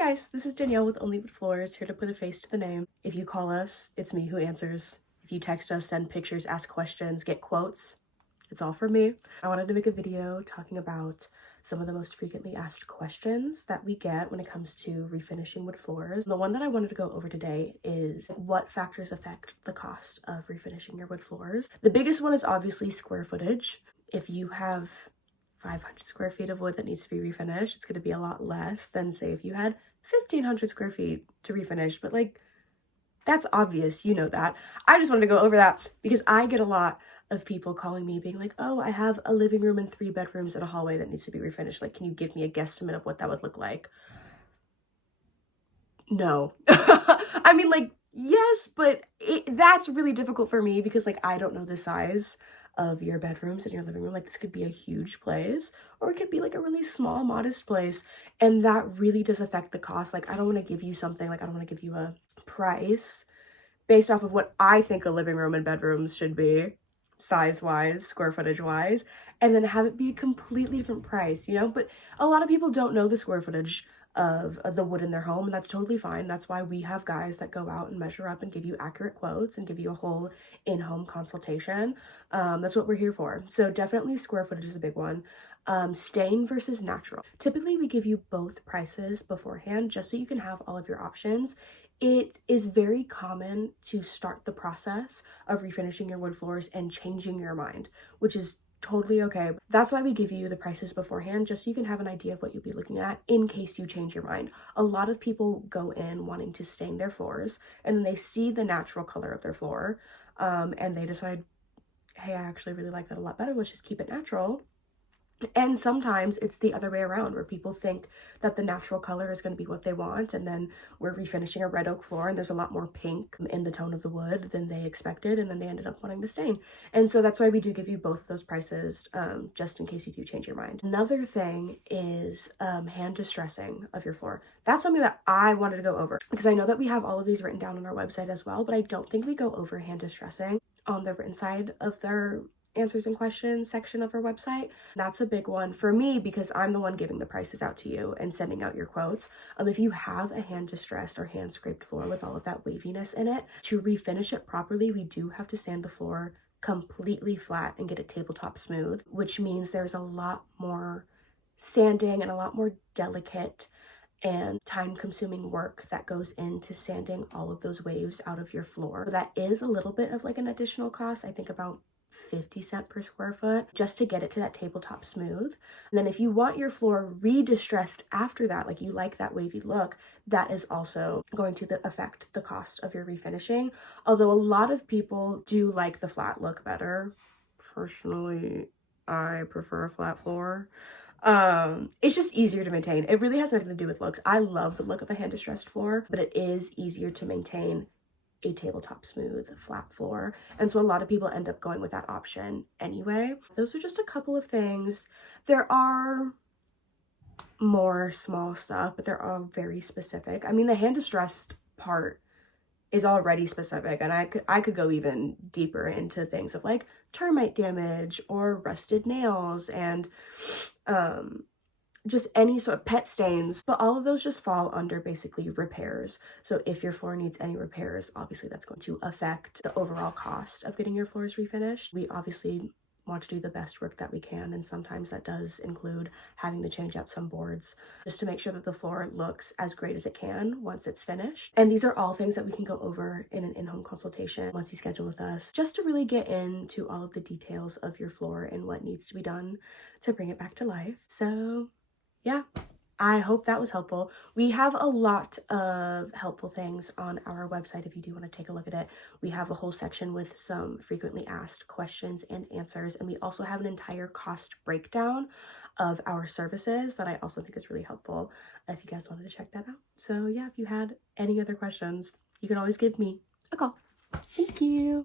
guys, this is Danielle with Only Wood Floors, here to put a face to the name. If you call us, it's me who answers. If you text us, send pictures, ask questions, get quotes, it's all from me. I wanted to make a video talking about some of the most frequently asked questions that we get when it comes to refinishing wood floors. The one that I wanted to go over today is what factors affect the cost of refinishing your wood floors. The biggest one is obviously square footage. If you have 500 square feet of wood that needs to be refinished, it's going to be a lot less than, say, if you had 1,500 square feet to refinish. But like, that's obvious, you know that. I just wanted to go over that because I get a lot of people calling me being like, oh, I have a living room and 3 bedrooms and a hallway that needs to be refinished. Like, can you give me a guesstimate of what that would look like? No. I mean, like, yes, but that's really difficult for me because, like, I don't know the size of your bedrooms and your living room. Like, this could be a huge place or it could be like a really small, modest place. And that really does affect the cost. Like, I don't want to give you something, like, I don't want to give you a price based off of what I think a living room and bedrooms should be, size-wise, square footage-wise, and then have it be a completely different price, you know? But a lot of people don't know the square footage of the wood in their home, and that's totally fine. That's why we have guys that go out and measure up and give you accurate quotes and give you a whole in-home consultation. That's what we're here for. So definitely square footage is a big one. Stain versus natural. Typically, we give you both prices beforehand just so you can have all of your options. It is very common to start the process of refinishing your wood floors and changing your mind, which is totally okay. That's why we give you the prices beforehand, just so you can have an idea of what you'll be looking at in case you change your mind. A lot of people go in wanting to stain their floors, and then they see the natural color of their floor, and they decide, hey, I actually really like that a lot better. Let's just keep it natural. And sometimes it's the other way around, where people think that the natural color is going to be what they want, and then we're refinishing a red oak floor and there's a lot more pink in the tone of the wood than they expected, and then they ended up wanting to stain. And so that's why we do give you both of those prices, just in case you do change your mind. Another thing is hand distressing of your floor. That's something that I wanted to go over because I know that we have all of these written down on our website as well, but I don't think we go over hand distressing on the written side of their answers and questions section of our website. That's a big one for me because I'm the one giving the prices out to you and sending out your quotes. If you have a hand distressed or hand scraped floor with all of that waviness in it, to refinish it properly, we do have to sand the floor completely flat and get it tabletop smooth, which means there's a lot more sanding and a lot more delicate and time-consuming work that goes into sanding all of those waves out of your floor. So that is a little bit of like an additional cost. I think about 50 cents per square foot just to get it to that tabletop smooth. And then if you want your floor re-distressed after that, like you like that wavy look, that is also going to affect the cost of your refinishing. Although a lot of people do like the flat look better. Personally, I prefer a flat floor. It's just easier to maintain. It really has nothing to do with looks. I love the look of a hand distressed floor, but it is easier to maintain a tabletop smooth flat floor, and so a lot of people end up going with that option anyway. Those are just a couple of things. There are more small stuff, but they're all very specific. I mean, the hand distressed part is already specific, and I could go even deeper into things of like termite damage or rusted nails and just any sort of pet stains, but all of those just fall under basically repairs. So if your floor needs any repairs, obviously that's going to affect the overall cost of getting your floors refinished. We obviously want to do the best work that we can, and sometimes that does include having to change out some boards just to make sure that the floor looks as great as it can once it's finished. And these are all things that we can go over in an in-home consultation once you schedule with us, just to really get into all of the details of your floor and what needs to be done to bring it back to life. So yeah, I hope that was helpful. We have a lot of helpful things on our website if you do want to take a look at it. We have a whole section with some frequently asked questions and answers, and we also have an entire cost breakdown of our services that I also think is really helpful if you guys wanted to check that out. So yeah, if you had any other questions, you can always give me a call. Thank you.